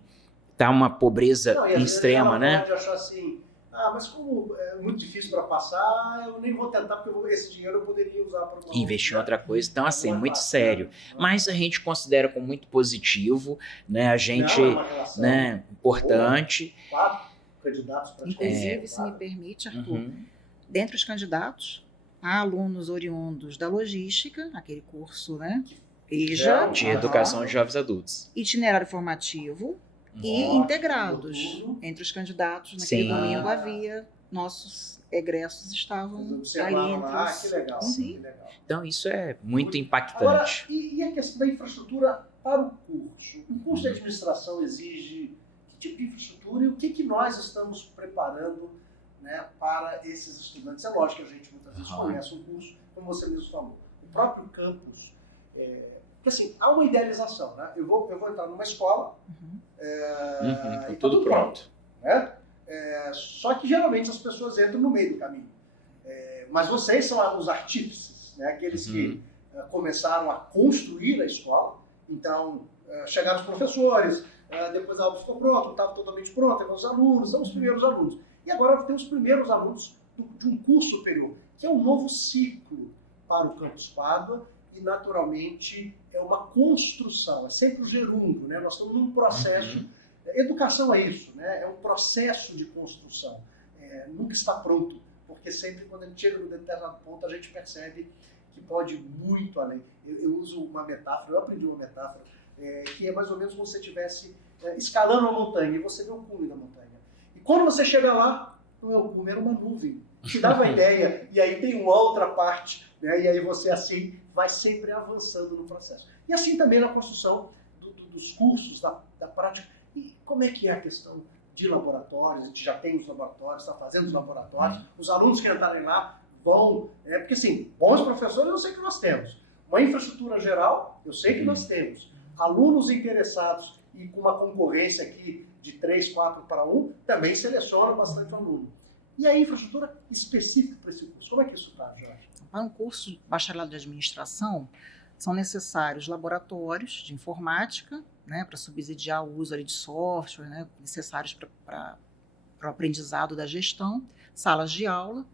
tá uma pobreza Não, e às vezes extrema, ela né? pode achar assim, mas como é muito difícil para passar, eu nem vou tentar, porque esse dinheiro eu poderia usar para uma Investir em outra coisa. Então, assim, Não é muito fácil, sério. né? Mas a gente considera como muito positivo, né? A gente, Não, é uma relação né, importante. 4 candidatos praticamente. Inclusive, se me permite, Arthur, Uhum. dentre os candidatos, há alunos oriundos da logística, aquele curso, né? EJA, De Aham. educação de jovens adultos. itinerário formativo e Ótimo, integrados. tudo. Entre os candidatos, naquele Sim. domingo havia, nossos egressos estavam Vocês ali observaram entre lá, os... que legal, Sim. que legal. Então, isso é muito Agora, impactante. e a questão da infraestrutura para o curso? O curso de administração exige que tipo de infraestrutura e o que nós estamos preparando, né, para esses estudantes? É lógico que a gente muitas vezes conhece um curso, como você mesmo falou. O próprio campus, porque assim, há uma idealização, né? Eu vou entrar numa escola Com e tá tudo pronto. né? Só que geralmente as pessoas entram no meio do caminho. Mas vocês são os artífices, né? Aqueles que começaram a construir a escola. Então, chegaram os professores, depois a obra ficou pronta, não estava totalmente pronta, com os alunos, são os primeiros alunos. E agora tem os primeiros alunos de um curso superior, que é um novo ciclo para o Campus Pádua e, naturalmente, é uma construção, é sempre o gerúndio, né? Nós estamos num processo. Educação é isso, né? É um processo de construção. Nunca está pronto, porque sempre quando a gente chega num determinado ponto, a gente percebe que pode ir muito além. Eu uso uma metáfora, eu aprendi uma metáfora, que é mais ou menos como se você estivesse escalando uma montanha e você vê o cume da montanha. E quando você chega lá, não é o cume, era uma nuvem. Te dá uma ideia, e aí tem uma outra parte, né? E aí você assim vai sempre avançando no processo. E assim também na construção dos cursos, da prática. E como é que é a questão de laboratórios? A gente já tem os laboratórios, está fazendo os laboratórios. Os alunos que entrarem lá vão... porque assim, bons professores eu sei que nós temos. Uma infraestrutura geral, eu sei que nós temos. Alunos interessados e com uma concorrência aqui de 3, 4 para 1, também selecionam bastante o aluno. E a infraestrutura específica para esse curso? Como é que isso está, Jorge? Para um curso de bacharelado de administração, são necessários laboratórios de informática, né, para subsidiar o uso ali de software, né, necessários para o aprendizado da gestão, salas de aula,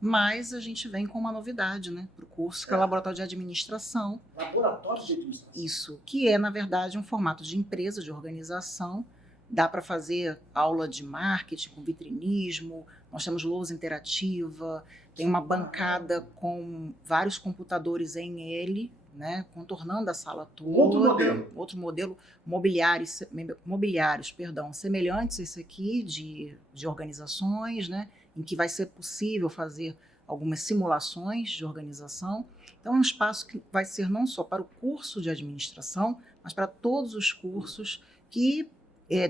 mas a gente vem com uma novidade, né, para o curso, que é o laboratório de administração. Laboratório de administração. Isso, que é, na verdade, um formato de empresa, de organização. Dá para fazer aula de marketing com vitrinismo, nós temos lousa interativa, tem uma bancada com vários computadores em L, né, contornando a sala toda. Outro modelo, mobiliários, semelhantes a esse aqui, de organizações, né, em que vai ser possível fazer algumas simulações de organização. Então, é um espaço que vai ser não só para o curso de administração, mas para todos os cursos que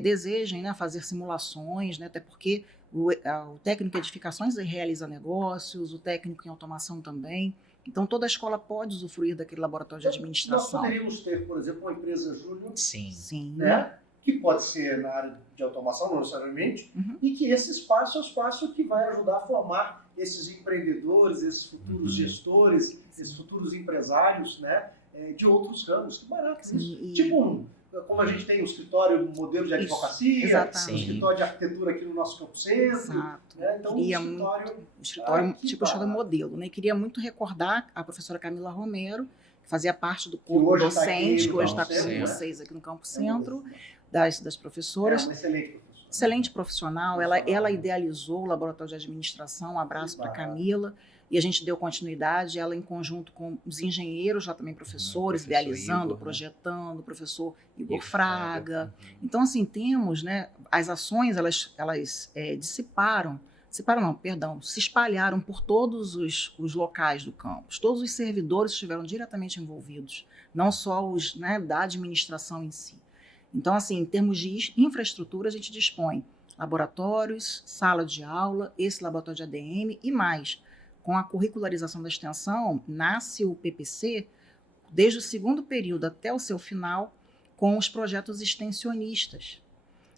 desejem, né, fazer simulações, né, até porque o técnico em edificações realiza negócios, o técnico em automação também. Então, toda a escola pode usufruir daquele laboratório de administração. Nós poderíamos ter, por exemplo, uma empresa júnior, Sim. né, que pode ser na área de automação, não necessariamente, e que esse espaço é o espaço que vai ajudar a formar esses empreendedores, esses futuros gestores, esses futuros empresários, né, de outros ramos. Que barato isso. Tipo como a gente tem o escritório modelo de advocacia, o escritório de arquitetura aqui no nosso Campo Centro. Exato. Né? Então, o escritório tipo escola modelo, né? Queria muito recordar a professora Camila Romero, que fazia parte do corpo docente, que hoje está com vocês aqui no Campo Centro, das professoras. Uma excelente professora. Excelente profissional. Ela idealizou o laboratório de administração. Um abraço para Camila. E a gente deu continuidade, ela em conjunto com os engenheiros, lá também professores, idealizando, Igor, projetando, o professor Igor Fraga. Então, assim, temos, né, as ações, elas se espalharam por todos os locais do campus. Todos os servidores estiveram diretamente envolvidos, não só os, né, da administração em si. Então, assim, em termos de infraestrutura, a gente dispõe laboratórios, sala de aula, esse laboratório de ADM e mais. Com a curricularização da extensão, nasce o PPC, desde o segundo período até o seu final, com os projetos extensionistas.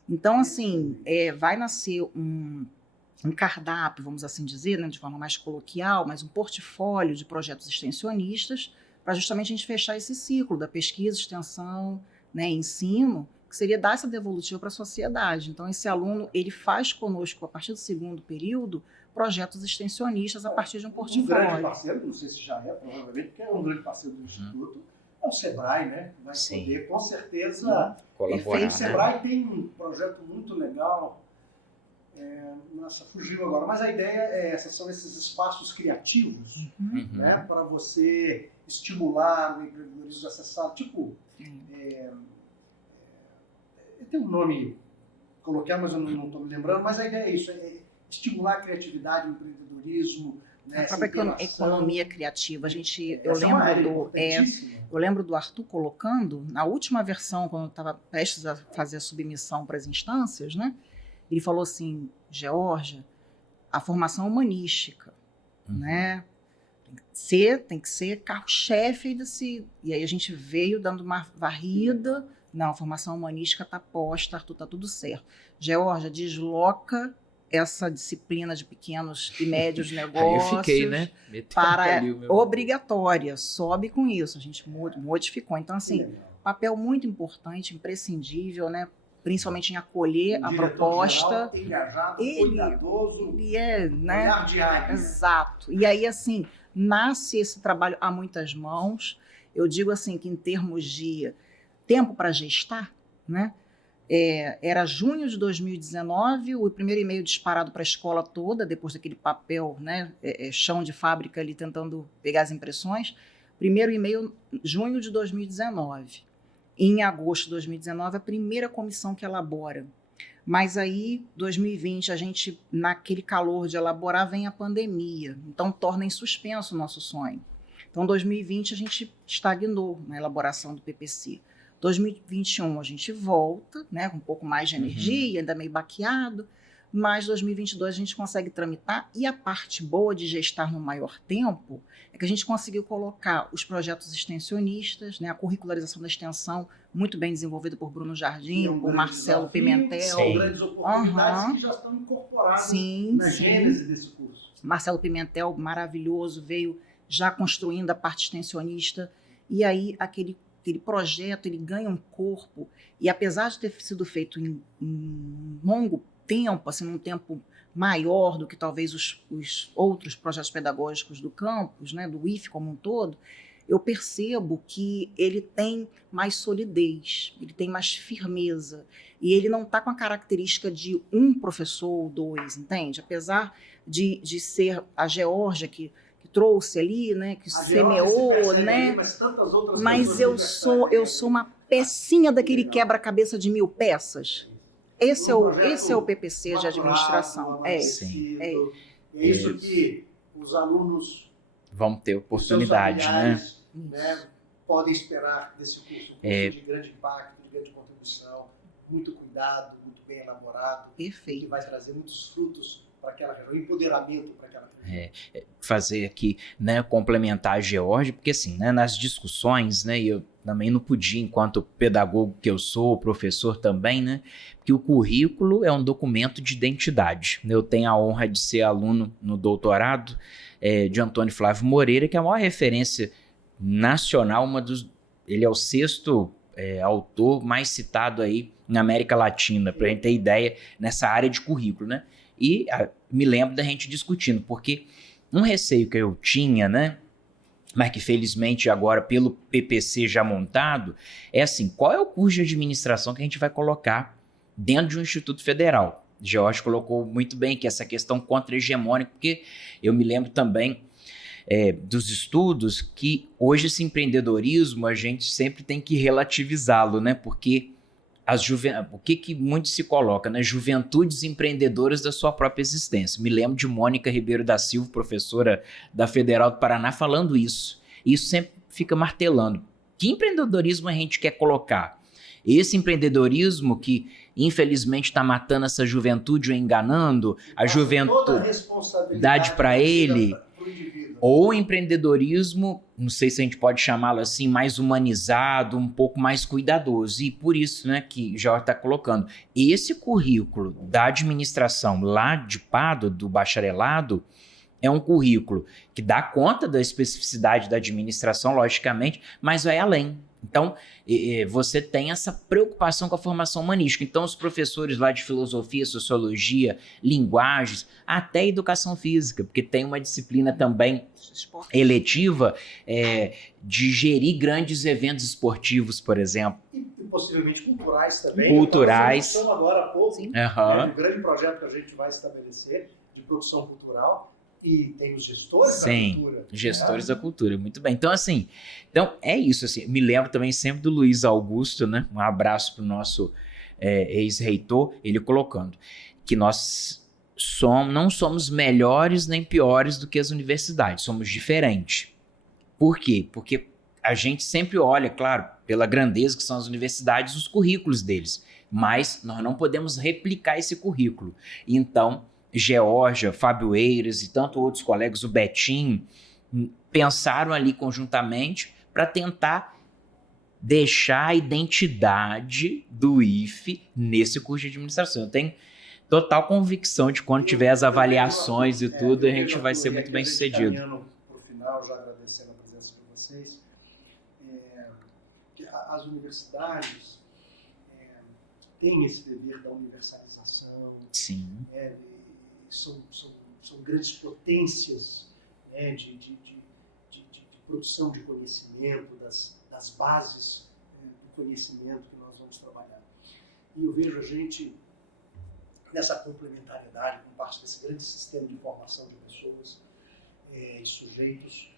Então, assim, vai nascer um cardápio, vamos assim dizer, né, de forma mais coloquial, mas um portfólio de projetos extensionistas para justamente a gente fechar esse ciclo da pesquisa, extensão, né, ensino, que seria dar essa devolutiva para a sociedade. Então, esse aluno, ele faz conosco, a partir do segundo período, projetos extensionistas a partir de um portfólio. Um grande parceiro, não sei se já é, provavelmente, porque é um grande parceiro do Instituto, é o Sebrae, né? Vai poder, com certeza, colaborar. O Sebrae tem um projeto muito legal, nossa, fugiu agora, mas a ideia é essa, são esses espaços criativos, né? Para você estimular o empreendedorismo acessado, tipo, tem um nome coloquial, mas eu não estou me lembrando, mas a ideia é isso, estimular a criatividade, o empreendedorismo, né, a própria economia criativa. Eu lembro do Arthur colocando, na última versão, quando eu estava prestes a fazer a submissão para as instâncias, né, ele falou assim, Geórgia, a formação humanística, né, tem que ser carro-chefe desse... E aí a gente veio dando uma varrida, não, a formação humanística está posta, Arthur, está tudo certo. Geórgia, desloca essa disciplina de pequenos e médios negócios. Aí eu fiquei, né? Para obrigatória, sobe com isso, a gente modificou. Então, assim, papel muito importante, imprescindível, né? Principalmente em acolher a proposta. Engajado, cuidadoso, ele é, né? Olhar diário. Exato. E aí, assim, nasce esse trabalho a muitas mãos. Eu digo assim que em termos de tempo para gestar, né? Era junho de 2019, o primeiro e-mail disparado para a escola toda, depois daquele papel, né, chão de fábrica ali tentando pegar as impressões. Primeiro e-mail, junho de 2019. Em agosto de 2019, a primeira comissão que elabora. Mas aí, 2020, a gente, naquele calor de elaborar, vem a pandemia. Então, torna em suspenso o nosso sonho. Então, 2020, a gente estagnou na elaboração do PPC. 2021 a gente volta, né, com um pouco mais de energia, ainda meio baqueado, mas 2022 a gente consegue tramitar, e a parte boa de gestar no maior tempo é que a gente conseguiu colocar os projetos extensionistas, né, a curricularização da extensão, muito bem desenvolvida por Bruno Jardim, por Marcelo Pimentel. São grandes oportunidades que já estão incorporadas na gênese desse curso. Marcelo Pimentel, maravilhoso, veio já construindo a parte extensionista, e aí aquele projeto, ele ganha um corpo, e apesar de ter sido feito em longo tempo, assim, num tempo maior do que talvez os outros projetos pedagógicos do campus, né, do IFE como um todo, eu percebo que ele tem mais solidez, ele tem mais firmeza, e ele não está com a característica de um professor ou dois, entende? Apesar de ser a Geórgia que trouxe ali, né, que semeou, né, mas eu sou uma pecinha daquele quebra-cabeça de 1000 peças. Esse é o PPC de administração. É isso que os alunos vão ter oportunidade, né? Podem esperar desse curso, de grande impacto, de grande contribuição, muito cuidado, muito bem elaborado, perfeito, que vai trazer muitos frutos para aquela região, empoderamento para aquela região. Fazer aqui, né, complementar a Geórgia, porque assim, né, nas discussões, né, eu também não podia, enquanto pedagogo que eu sou, professor também, né, porque o currículo é um documento de identidade. Eu tenho a honra de ser aluno no doutorado de Antônio Flávio Moreira, que é a maior referência nacional, ele é o 6º autor mais citado aí na América Latina, para a gente ter ideia, nessa área de currículo, né? E me lembro da gente discutindo, porque um receio que eu tinha, né, mas que felizmente agora pelo PPC já montado, é assim, qual é o curso de administração que a gente vai colocar dentro de um instituto federal? Geórgia colocou muito bem que essa questão contra-hegemônica, porque eu me lembro também dos estudos que hoje esse empreendedorismo a gente sempre tem que relativizá-lo, né, porque o que muito se coloca, né? Juventudes empreendedoras da sua própria existência. Me lembro de Mônica Ribeiro da Silva, professora da Federal do Paraná, falando isso. Isso sempre fica martelando. Que empreendedorismo a gente quer colocar? Esse empreendedorismo que, infelizmente, está matando essa juventude ou enganando, a juventude para ele... Ou empreendedorismo, não sei se a gente pode chamá-lo assim, mais humanizado, um pouco mais cuidadoso. E por isso, né, que o Jorge está colocando. Esse currículo da administração lá de Pádua, do bacharelado, é um currículo que dá conta da especificidade da administração, logicamente, mas vai além. Então, você tem essa preocupação com a formação humanística. Então, os professores lá de filosofia, sociologia, linguagens, até educação física, porque tem uma disciplina também eletiva de gerir grandes eventos esportivos, por exemplo. E possivelmente culturais também. Culturais. Então, agora há pouco, Uhum. um grande projeto que a gente vai estabelecer de produção cultural. E tem os gestores da cultura. Gestores da cultura, muito bem. Então, assim, é isso. Assim, me lembro também sempre do Luiz Augusto, né? Um abraço para o nosso ex-reitor, ele colocando que nós não somos melhores nem piores do que as universidades, somos diferentes. Por quê? Porque a gente sempre olha, claro, pela grandeza que são as universidades, os currículos deles, mas nós não podemos replicar esse currículo. Então, Georgia, Fábio Eiras e tantos outros colegas, o Betinho, pensaram ali conjuntamente para tentar deixar a identidade do IFE nesse curso de administração. Eu tenho total convicção de quando tiver as avaliações e tudo, a gente vai ser muito bem sucedido. Caminhando para o final, já agradecendo a presença de vocês, que as universidades têm esse dever da universalização. Sim. São grandes potências, né, de produção de conhecimento, das bases do conhecimento que nós vamos trabalhar. E eu vejo a gente nessa complementariedade, com parte desse grande sistema de formação de pessoas e sujeitos.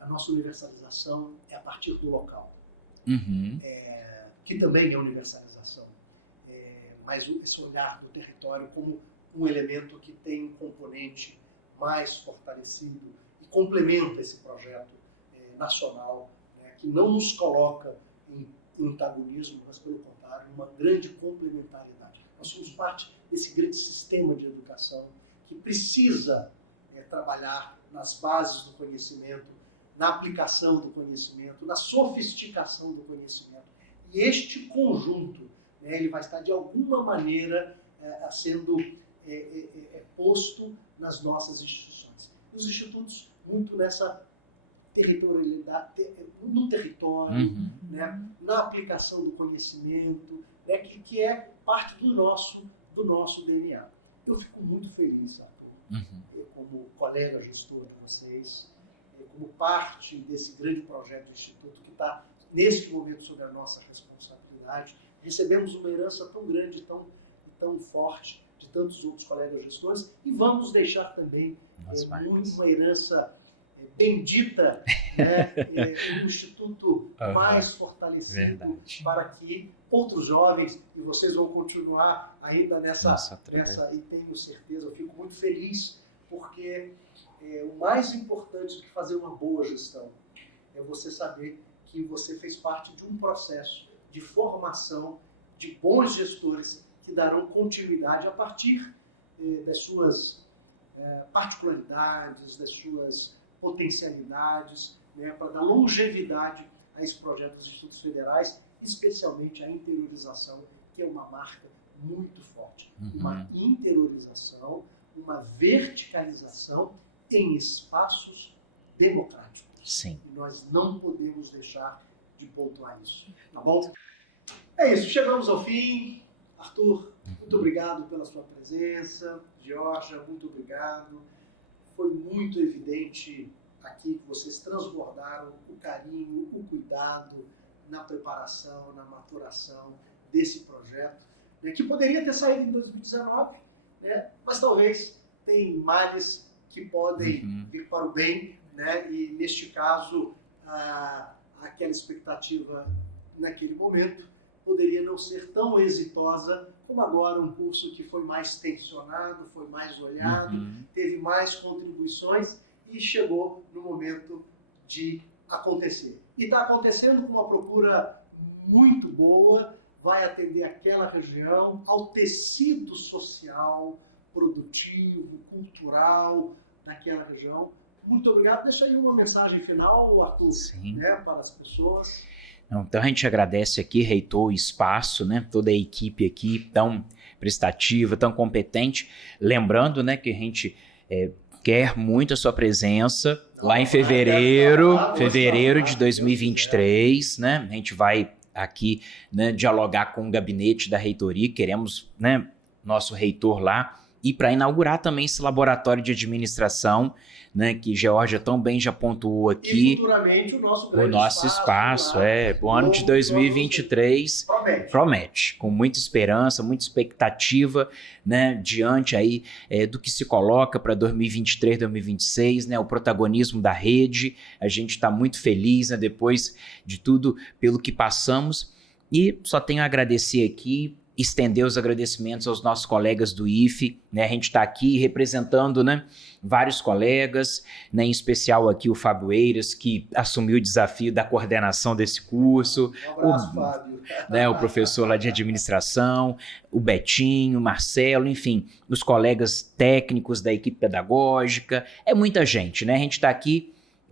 A nossa universalização é a partir do local, que também é universalização. Mas esse olhar do território como um elemento que tem um componente mais fortalecido e complementa esse projeto nacional, né, que não nos coloca em antagonismo, mas pelo contrário, uma grande complementariedade. Nós somos parte desse grande sistema de educação que precisa trabalhar nas bases do conhecimento, na aplicação do conhecimento, na sofisticação do conhecimento. E este conjunto, né, ele vai estar de alguma maneira sendo posto nas nossas instituições. Os institutos, muito nessa territorialidade, no território, né, na aplicação do conhecimento, né, que é parte do nosso DNA. Eu fico muito feliz, Arthur, como colega gestor de vocês, como parte desse grande projeto do Instituto que está, neste momento, sob a nossa responsabilidade. Recebemos uma herança tão grande, tão forte, de tantos outros colegas gestores, e vamos deixar também uma herança bendita, né, um instituto mais fortalecido, para que outros jovens, e vocês vão continuar ainda nessa e tenho certeza, eu fico muito feliz, porque o mais importante do que fazer uma boa gestão é você saber que você fez parte de um processo de formação de bons gestores que darão continuidade a partir das suas particularidades, das suas potencialidades, né, para dar longevidade a esse projeto dos institutos federais, especialmente a interiorização, que é uma marca muito forte. Uma interiorização, uma verticalização em espaços democráticos. Sim. E nós não podemos deixar de pontuar isso. Tá bom? É isso, chegamos ao fim. Arthur, muito obrigado pela sua presença. Georgia, muito obrigado. Foi muito evidente aqui que vocês transbordaram o carinho, o cuidado na preparação, na maturação desse projeto, né, que poderia ter saído em 2019, né, mas talvez tem males que podem vir para o bem, né, e neste caso aquela expectativa naquele momento poderia não ser tão exitosa como agora, um curso que foi mais tensionado, foi mais olhado, teve mais contribuições e chegou no momento de acontecer. E está acontecendo com uma procura muito boa, vai atender aquela região, ao tecido social, produtivo, cultural daquela região, Muito obrigado. Deixa aí uma mensagem final, Arthur, Sim. né, para as pessoas. Então a gente agradece aqui, reitor, o espaço, né? Toda a equipe aqui tão prestativa, tão competente. Lembrando, né, que a gente quer muito a sua presença lá em fevereiro de 2023, né? A gente vai aqui, né, dialogar com o gabinete da reitoria, queremos, né, nosso reitor lá, e para inaugurar também esse laboratório de administração, né, que Geórgia tão bem já pontuou aqui. E futuramente o nosso espaço o ano de 2023 promete, com muita esperança, muita expectativa, né, diante aí do que se coloca para 2023, 2026, né, o protagonismo da rede. A gente está muito feliz, né, depois de tudo pelo que passamos, e só tenho a agradecer aqui, estender os agradecimentos aos nossos colegas do IFE, né? A gente está aqui representando, né, vários colegas, né, em especial aqui o Fábio Eiras, que assumiu o desafio da coordenação desse curso. Um abraço, Fábio. Né, o professor lá de administração, o Betinho, o Marcelo, enfim, os colegas técnicos da equipe pedagógica. É muita gente, né? A gente está aqui,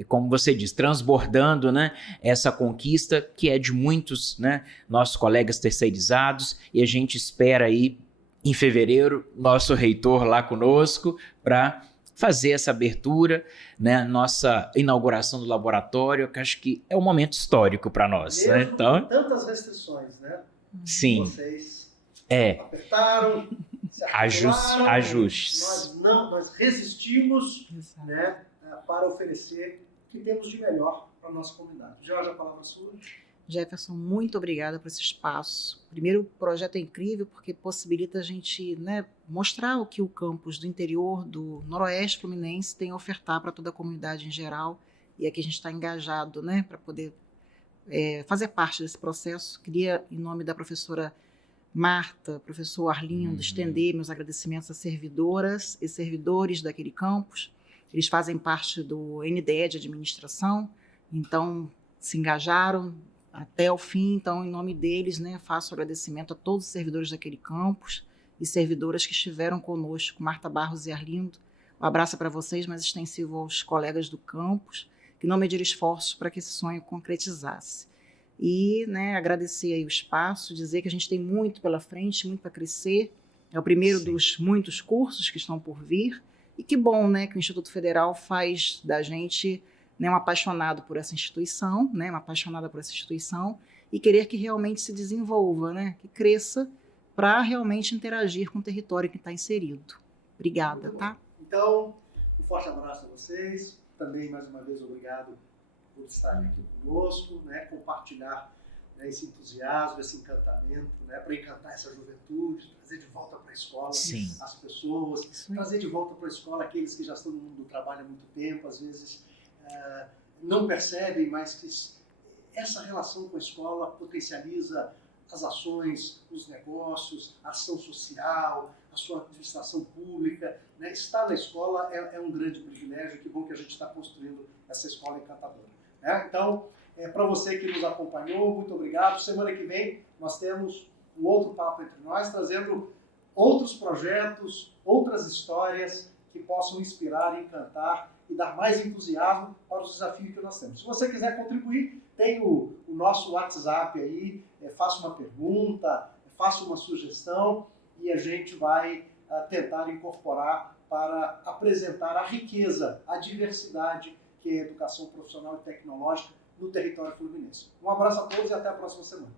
como você diz, transbordando, né, essa conquista que é de muitos, né, nossos colegas terceirizados, e a gente espera aí, em fevereiro, nosso reitor lá conosco para fazer essa abertura, né, nossa inauguração do laboratório, que acho que é um momento histórico para nós. Mesmo, né? Então, com tantas restrições, né? Sim. Vocês apertaram, se ajustes. Nós resistimos, né, para oferecer o que temos de melhor para a nossa comunidade. Geórgia, a palavra é sua. Jefferson, muito obrigada por esse espaço. Primeiro, o projeto é incrível porque possibilita a gente, né, mostrar o que o campus do interior do Noroeste Fluminense tem a ofertar para toda a comunidade em geral, e aqui a gente está engajado, né, para poder fazer parte desse processo. Queria, em nome da professora Marta, professor Arlindo, estender meus agradecimentos às servidoras e servidores daquele campus. Eles fazem parte do NDE de administração, então se engajaram até o fim. Então, em nome deles, né, faço agradecimento a todos os servidores daquele campus e servidoras que estiveram conosco, Marta Barros e Arlindo. Um abraço para vocês, mas extensivo aos colegas do campus, que não mediram esforços para que esse sonho concretizasse. E, né, agradecer aí o espaço, dizer que a gente tem muito pela frente, muito para crescer. É o primeiro dos muitos cursos que estão por vir. E que bom, né, que o Instituto Federal faz da gente, né, um apaixonado por essa instituição, né, uma apaixonada por essa instituição, e querer que realmente se desenvolva, né, que cresça para realmente interagir com o território que está inserido. Obrigada, tá? Então, um forte abraço a vocês. Também, mais uma vez, obrigado por estarem aqui conosco, né, compartilhar, né, esse entusiasmo, esse encantamento, né, para encantar essa juventude, trazer de volta para a escola as pessoas, trazer de volta para a escola aqueles que já estão no mundo do trabalho há muito tempo, às vezes não percebem, mas que essa relação com a escola potencializa as ações, os negócios, a ação social, a sua administração pública, né? Estar na escola é um grande privilégio. Que bom que a gente está construindo essa escola encantadora, né? Então, para você que nos acompanhou, muito obrigado. Semana que vem nós temos um outro papo entre nós, trazendo outros projetos, outras histórias que possam inspirar, encantar e dar mais entusiasmo para os desafios que nós temos. Se você quiser contribuir, tem o nosso WhatsApp aí, faça uma pergunta, faça uma sugestão e a gente vai tentar incorporar para apresentar a riqueza, a diversidade que é a educação profissional e tecnológica no território fluminense. Um abraço a todos e até a próxima semana.